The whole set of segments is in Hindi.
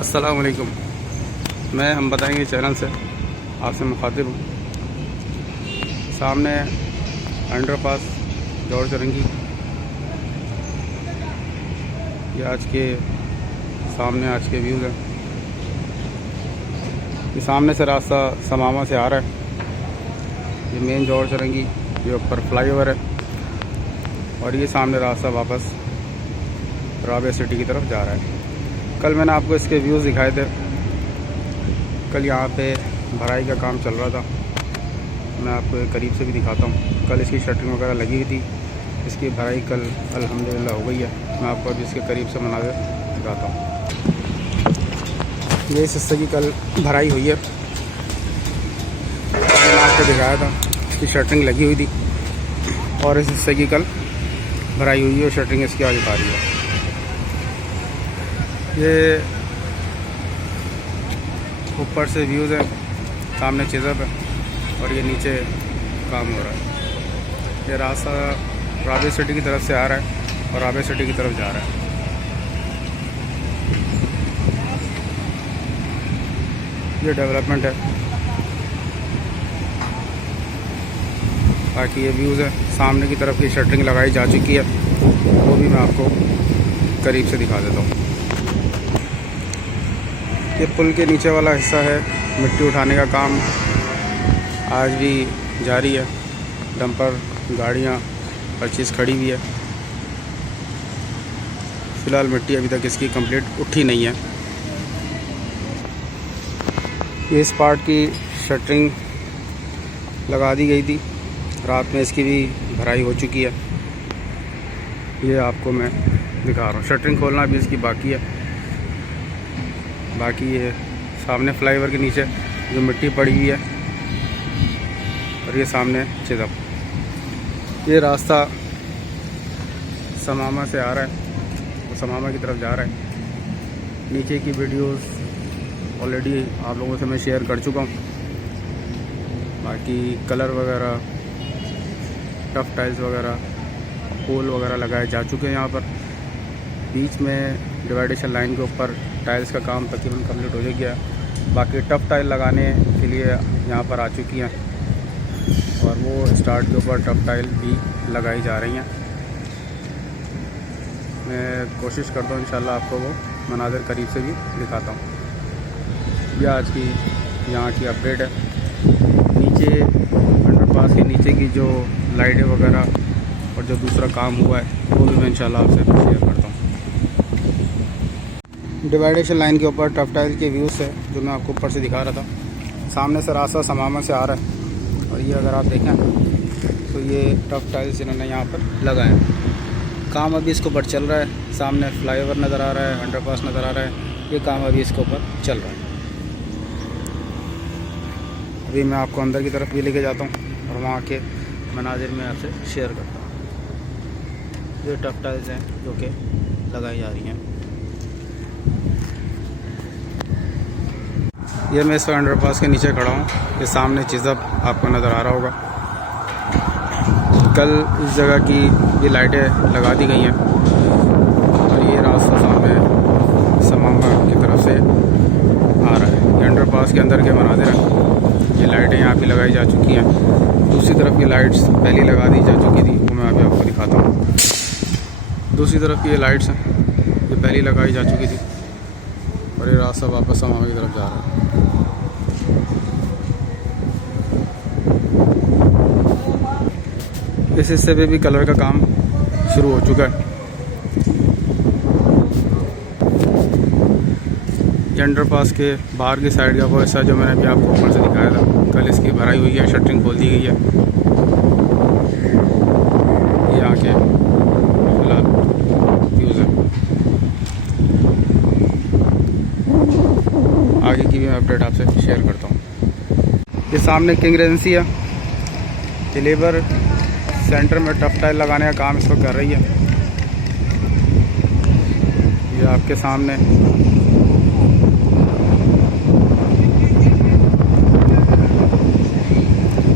अस्सलाम वालेकुम। मैं हम बताएंगे चैनल से आपसे मुखातिब हूँ। सामने अंडरपास जॉर्ज रंगी, ये आज के व्यूज़ हैं। ये सामने से रास्ता समामा से आ रहा है, ये मेन जॉर्ज रंगी, ये ऊपर फ्लाईओवर है, और ये सामने रास्ता वापस राबिया सिटी की तरफ जा रहा है। कल मैंने आपको इसके व्यूज़ दिखाए थे। कल यहाँ पे भराई का काम चल रहा था, मैं आपको करीब से भी दिखाता हूँ। कल इसकी शटरिंग वगैरह लगी हुई थी, इसकी भराई कल अल्हम्दुलिल्लाह हो गई है। मैं आपको अभी इसके करीब से मनाज़िर दिखाता हूँ। ये इस हिस्से की कल भराई हुई है, मैंने आपको दिखाया था। इसकी शटरिंग लगी हुई थी और इस हिस्से की कल भराई हुई है और शटरिंग इसकी आगे आ रही है। ये ऊपर से व्यूज़ है, सामने चिज़ब है और ये नीचे काम हो रहा है। ये रास्ता राबिया सिटी की तरफ से आ रहा है और राबिया सिटी की तरफ जा रहा है। ये डेवलपमेंट है। बाकी ये व्यूज़ है, सामने की तरफ की शटरिंग लगाई जा चुकी है, वो भी मैं आपको करीब से दिखा देता हूँ। ये पुल के नीचे वाला हिस्सा है, मिट्टी उठाने का काम आज भी जारी है। डंपर गाड़ियाँ हर चीज़ खड़ी हुई है। फ़िलहाल मिट्टी अभी तक इसकी कंप्लीट उठी नहीं है। ये इस पार्ट की शटरिंग लगा दी गई थी, रात में इसकी भी भराई हो चुकी है। ये आपको मैं दिखा रहा हूँ। शटरिंग खोलना भी इसकी बाकी है। बाकी ये सामने फ्लाईओवर के नीचे जो मिट्टी पड़ी हुई है और ये सामने चिज़ब। ये रास्ता समामा से आ रहा है, वो समामा की तरफ जा रहा है। नीचे की वीडियोस ऑलरेडी आप लोगों से मैं शेयर कर चुका हूँ। बाकी कलर वगैरह, टफ टाइल्स वगैरह, पोल वगैरह लगाए जा चुके हैं। यहाँ पर बीच में डिवाइडेशन लाइन के ऊपर टाइल्स का काम तकरीबन कंप्लीट हो गया है। बाकी टफ टाइल लगाने के लिए यहाँ पर आ चुकी हैं और वो स्टार्ट के ऊपर टफ टाइल भी लगाई जा रही हैं। मैं कोशिश करता हूँ इंशाल्लाह आपको वो मनाज़िर करीब से भी दिखाता हूँ। यह आज की यहाँ की अपडेट है। नीचे अंडरपास के नीचे की जो लाइटें वगैरह और जो दूसरा काम हुआ है वो भी मैं इंशाल्लाह आपसे शेयर करता हूँ। डिवाइडेशन लाइन के ऊपर टफ टाइल के व्यूज़ है जो मैं आपको ऊपर से दिखा रहा था। सामने से रास्ता समामा से आ रहा है और ये अगर आप देखें तो ये टफ टाइल्स इन्होंने यहाँ पर लगाए हैं। काम अभी इसके ऊपर चल रहा है। सामने फ्लाईओवर नज़र आ रहा है, अंडरपास नज़र आ रहा है। ये काम अभी इसके ऊपर चल रहा है। अभी मैं आपको अंदर की तरफ भी लेके जाता हूँ और वहाँ के मनाजिर में आपसे शेयर करता हूँ। ये टफ टाइल्स हैं जो कि लगाई जा रही हैं। ये मैं इस अंडरपास के नीचे खड़ा हूँ। ये सामने चिज़ब आपको नज़र आ रहा होगा। कल इस जगह की ये लाइटें लगा दी गई हैं और ये रास्ता सामने समामा की तरफ से आ रहा है। ये अंडरपास के अंदर के मनाज़िर हैं। ये लाइटें यहाँ पे लगाई जा चुकी हैं। दूसरी तरफ की लाइट्स पहले लगा दी जा चुकी थी, वो मैं अभी आपको दिखाता हूँ। दूसरी तरफ की ये लाइट्स हैं, ये पहले लगाई जा चुकी थी और ये रास्ता वापस समामा की तरफ जा रहा है। इस हिस्से पे भी कलर का काम शुरू हो चुका है। अंडरपास के बाहर की साइड का वो हिस्सा जो मैंने अभी आपको ऊपर से दिखाया था, कल इसकी भराई हुई है, शटरिंग खोल दी गई है। ये आके फिलहाल व्यूज़ है। आगे की भी मैं अपडेट आपसे शेयर करता हूँ। ये सामने किंग रेजेंसी है। ये लेबर सेंटर में टफ टाइल लगाने का काम इस वक्त कर रही है। ये आपके सामने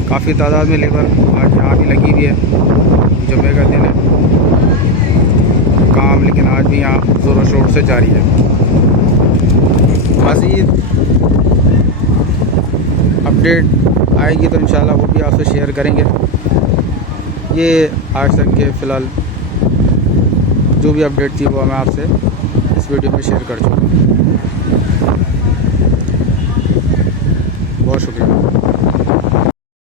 काफ़ी तादाद में लेबर आज यहाँ भी लगी हुई है। जुम्मे का दिन है काम, लेकिन आज भी यहाँ ज़ोरों शोर से जारी है। अपडेट आएगी तो इंशाल्लाह वो भी आपसे शेयर करेंगे। ये आज तक के फ़िलहाल जो भी अपडेट थी वो मैं आपसे इस वीडियो में शेयर कर चुका हूँ। बहुत शुक्रिया।